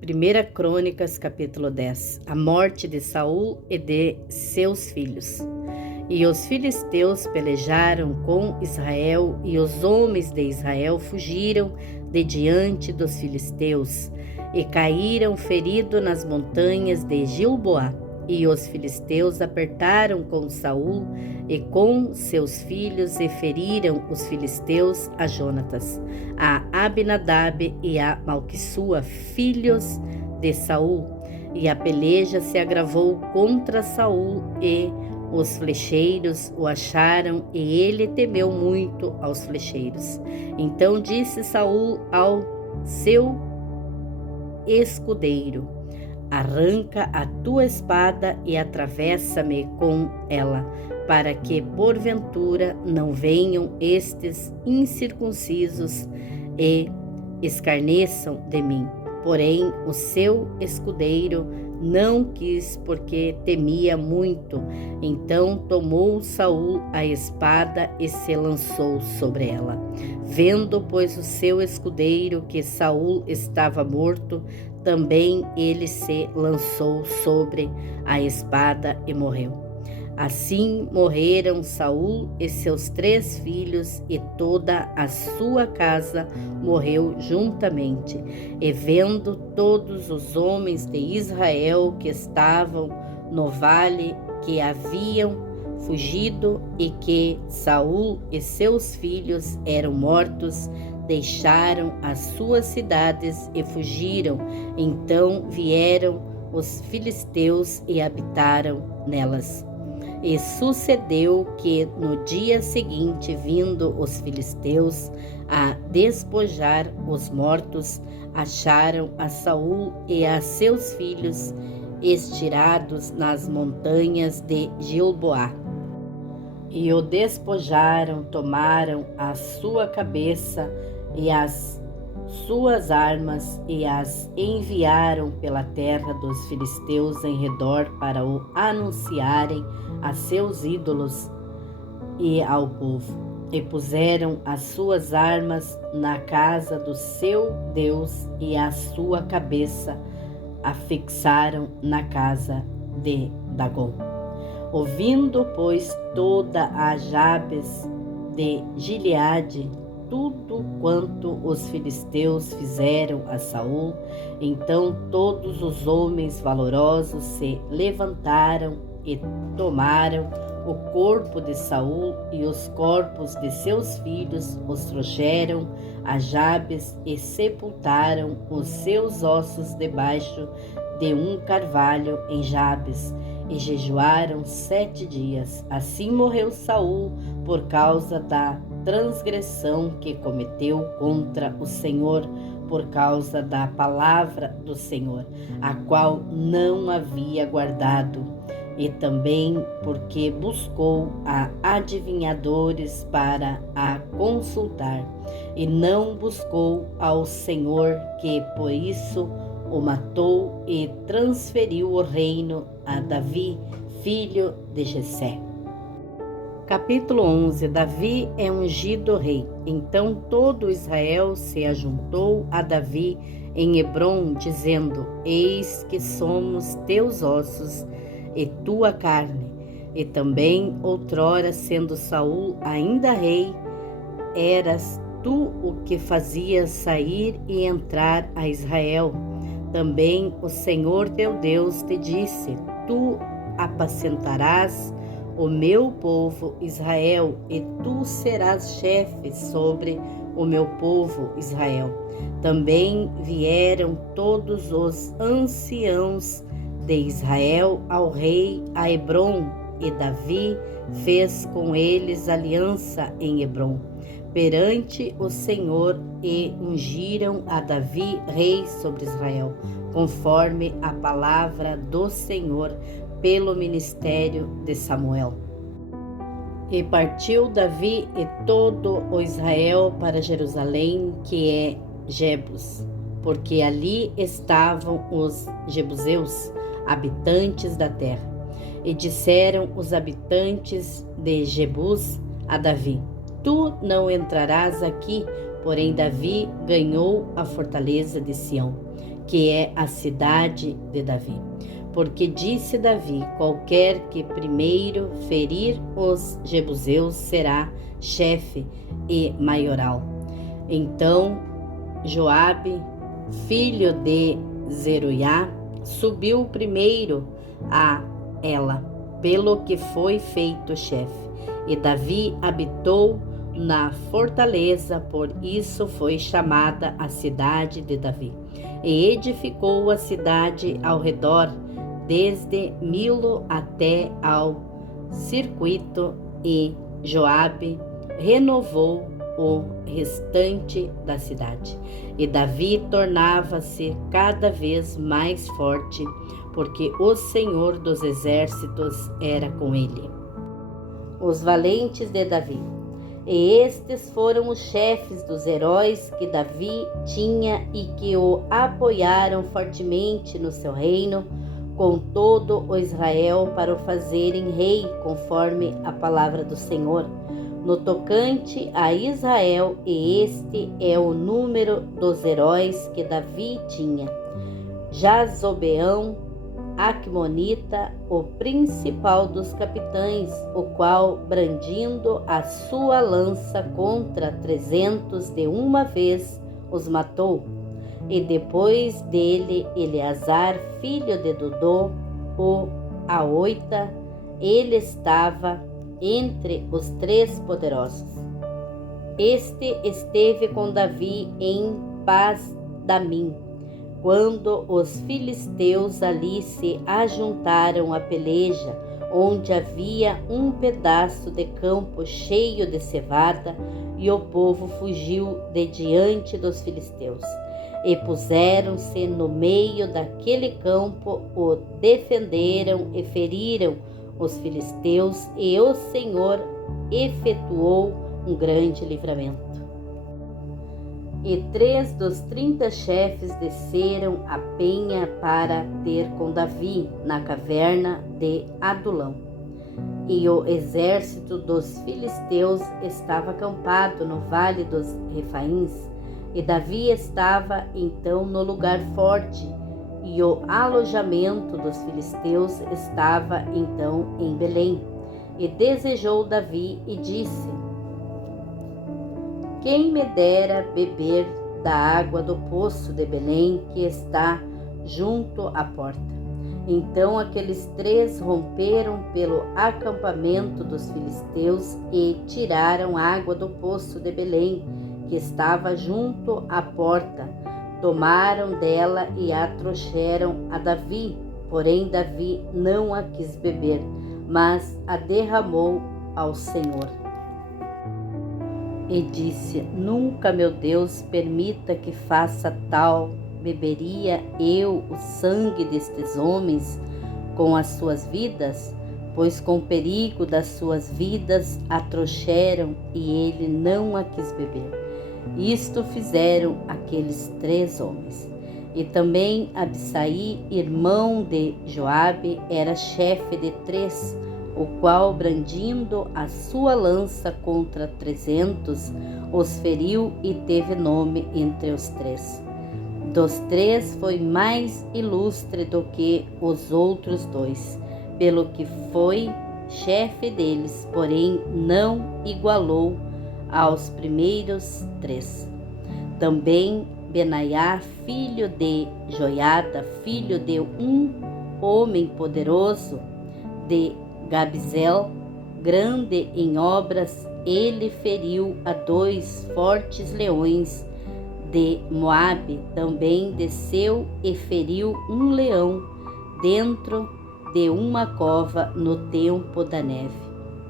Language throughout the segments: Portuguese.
Primeira Crônicas, capítulo 10. A morte de Saul e de seus filhos. E os filisteus pelejaram com Israel, e os homens de Israel fugiram de diante dos filisteus, e caíram feridos nas montanhas de Gilboá. E os filisteus apertaram com Saul e com seus filhos, e feriram os filisteus a Jonatas, a Abinadab e a Malquissua, filhos de Saul. E a peleja se agravou contra Saul, e os flecheiros o acharam, e ele temeu muito aos flecheiros. Então disse Saul ao seu escudeiro: arranca a tua espada e atravessa-me com ela, para que porventura não venham estes incircuncisos e escarneçam de mim. Porém, o seu escudeiro não quis, porque temia muito. Então tomou Saul a espada e se lançou sobre ela. Vendo, pois, o seu escudeiro que Saul estava morto, também ele se lançou sobre a espada e morreu. Assim morreram Saul e seus 3 filhos, e toda a sua casa morreu juntamente. E vendo todos os homens de Israel que estavam no vale que haviam fugido, e que Saul e seus filhos eram mortos, deixaram as suas cidades e fugiram. Então vieram os filisteus e habitaram nelas. E sucedeu que no dia seguinte, vindo os filisteus a despojar os mortos, acharam a Saul e a seus filhos estirados nas montanhas de Gilboá. E o despojaram, tomaram a sua cabeça e as suas armas, e as enviaram pela terra dos filisteus em redor, para o anunciarem a seus ídolos e ao povo. E puseram as suas armas na casa do seu Deus, e a sua cabeça a fixaram na casa de Dagom. Ouvindo, pois, toda a Jabes de Gileade tudo quanto os filisteus fizeram a Saul, então todos os homens valorosos se levantaram e tomaram o corpo de Saul e os corpos de seus filhos, os trouxeram a Jabes e sepultaram os seus ossos debaixo de um carvalho em Jabes, e jejuaram 7 dias. Assim morreu Saul por causa da transgressão que cometeu contra o Senhor, por causa da palavra do Senhor, a qual não havia guardado, e também porque buscou a adivinhadores para a consultar, e não buscou ao Senhor, que por isso o matou e transferiu o reino a Davi, filho de Jessé. Capítulo 11. Davi é ungido rei. Então todo Israel se ajuntou a Davi em Hebrom, dizendo: eis que somos teus ossos e tua carne. E também outrora, sendo Saul ainda rei, eras tu o que fazias sair e entrar a Israel. Também o Senhor teu Deus te disse: tu apacentarás o meu povo Israel, e tu serás chefe sobre o meu povo Israel. Também vieram todos os anciãos de Israel ao rei a Hebrom, e Davi fez com eles aliança em Hebrom perante o Senhor, e ungiram a Davi rei sobre Israel, conforme a palavra do Senhor pelo ministério de Samuel. E partiu Davi e todo o Israel para Jerusalém, que é Jebus, porque ali estavam os jebuseus, habitantes da terra. E disseram os habitantes de Jebus a Davi: tu não entrarás aqui. Porém Davi ganhou a fortaleza de Sião, que é a cidade de Davi. Porque disse Davi: qualquer que primeiro ferir os jebuseus será chefe e maioral. Então Joabe, filho de Zeruiá, subiu primeiro a ela, pelo que foi feito chefe. E Davi habitou na fortaleza, por isso foi chamada a cidade de Davi. E edificou a cidade ao redor, desde Milo até ao circuito, e Joabe renovou o restante da cidade. E Davi tornava-se cada vez mais forte, porque o Senhor dos exércitos era com ele. Os valentes de Davi. E estes foram os chefes dos heróis que Davi tinha e que o apoiaram fortemente no seu reino, com todo o Israel, para o fazerem rei, conforme a palavra do Senhor, no tocante a Israel, e este é o número dos heróis que Davi tinha: Jazobeão, Acmonita, o principal dos capitães, o qual, brandindo a sua lança contra 300 de uma vez, os matou. E depois dele, Eleazar, filho de Dodô, o Aoita, ele estava entre os 3 poderosos. Este esteve com Davi em Pas-damim, quando os filisteus ali se ajuntaram à peleja, onde havia um pedaço de campo cheio de cevada, e o povo fugiu de diante dos filisteus. E puseram-se no meio daquele campo, o defenderam e feriram os filisteus, e o Senhor efetuou um grande livramento. E 3 dos 30 chefes desceram a penha para ter com Davi na caverna de Adulão. E o exército dos filisteus estava acampado no vale dos Refaíns, e Davi estava então no lugar forte, e o alojamento dos filisteus estava então em Belém. E desejou Davi e disse: quem me dera beber da água do poço de Belém, que está junto à porta. Então aqueles 3 romperam pelo acampamento dos filisteus e tiraram água do poço de Belém, que estava junto à porta. Tomaram dela e a trouxeram a Davi, porém Davi não a quis beber, mas a derramou ao Senhor. E disse: nunca, meu Deus, permita que faça tal. Beberia eu o sangue destes homens com as suas vidas? Pois com perigo das suas vidas a trouxeram, e ele não a quis beber. Isto fizeram aqueles 3 homens. E também Abisai, irmão de Joabe, era chefe de 3, o qual, brandindo a sua lança contra 300, os feriu e teve nome entre os 3. Dos 3 foi mais ilustre do que os outros 2, pelo que foi chefe deles, porém não igualou aos primeiros 3. Também Benaiá, filho de Joiada, filho de um homem poderoso de Gabizel, grande em obras, ele feriu a 2 fortes leões de Moabe. Também desceu e feriu um leão dentro de uma cova no tempo da neve.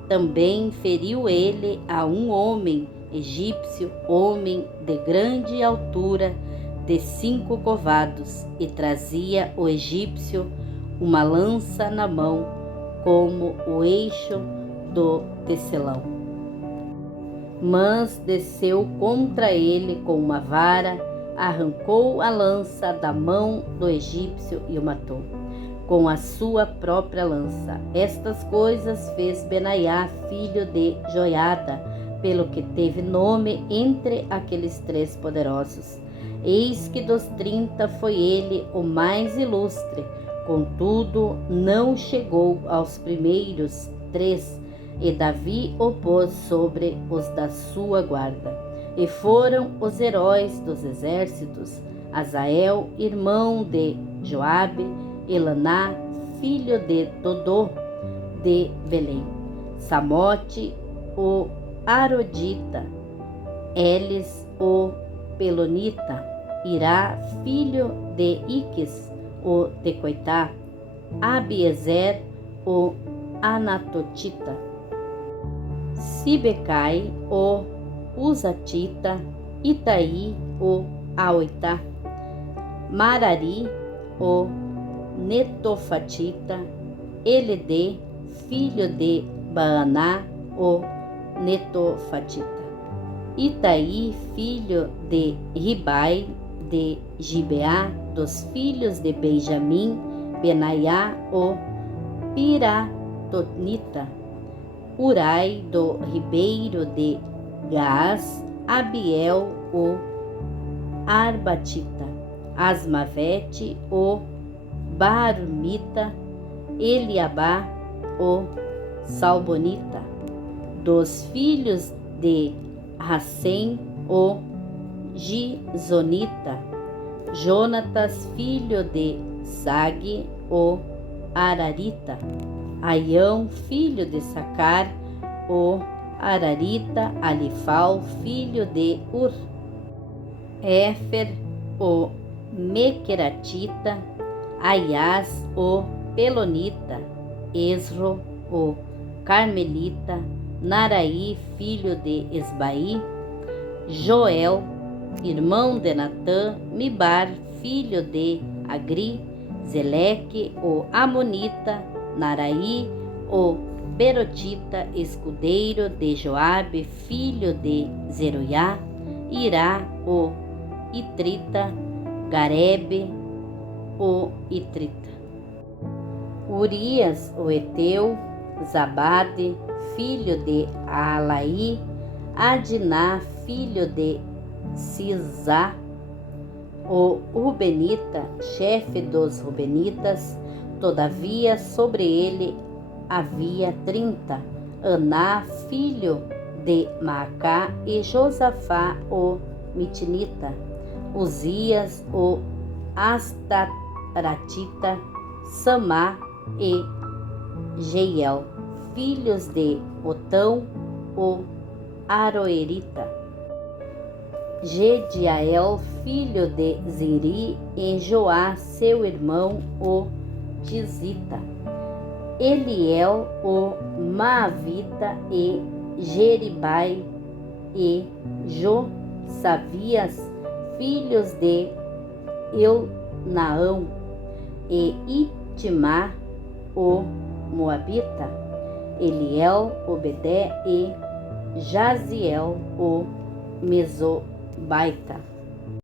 Também feriu ele a um homem egípcio, homem de grande altura, de 5 covados, e trazia o egípcio uma lança na mão, como o eixo do tecelão. Mas desceu contra ele com uma vara, arrancou a lança da mão do egípcio e o matou com a sua própria lança. Estas coisas fez Benaiá, filho de Joiada, pelo que teve nome entre aqueles 3 poderosos. Eis que dos 30 foi ele o mais ilustre, contudo não chegou aos primeiros 3, e Davi o pôs sobre os da sua guarda. E foram os heróis dos exércitos: Azael, irmão de Joabe, Elaná, filho de Dodô, de Belém, Samote, o Arodita, Elis, o Pelonita, Irá, filho de Iques, o Tecoitá, Abiezer, o Anatotita, Sibecai, o Uzatita, Itaí, o Aoitá, Marari, o Netofatita, Eledê, filho de Baaná, o Netofatita, Itaí, filho de Ribai, de Gibeá, dos filhos de Benjamim, Benaiá, o Piratonita, Urai, do ribeiro de Gaás, Abiel, o Arbatita, Asmavete, o Barmita, Eliabá, o Salbonita, dos filhos de Racém, o Gizonita, Jonatas, filho de Sage, o Ararita, Aião, filho de Sacar, o Ararita, Alifal, filho de Ur, Éfer, o Mequeratita, Aias, o Pelonita, Esro, o Carmelita, Naraí, filho de Esbaí, Joel, irmão de Natã, Mibar, filho de Agri, Zeleque, o Amonita, Naraí, o Berotita, escudeiro de Joabe, filho de Zeruiá, Irá, o Itrita, Garebe, o Itrita, Urias, o Eteu, Zabade, filho de Alaí, Adiná, filho de Sisá, o Rubenita, chefe dos Rubenitas. Todavia sobre ele havia 30, Aná, filho de Maacá, e Josafá, o Mitinita, Uzias, o Astaratita, Samá e Jeiel, filhos de Otão, o Aroerita, Gediael, filho de Zeri, e Joá, seu irmão, o Tizita, Eliel, o Maavita, e Jeribai e Josavias, filhos de Eunaão, e Itimar, o Moabita, Eliel, Obedé e Jaziel, o Mesobaita.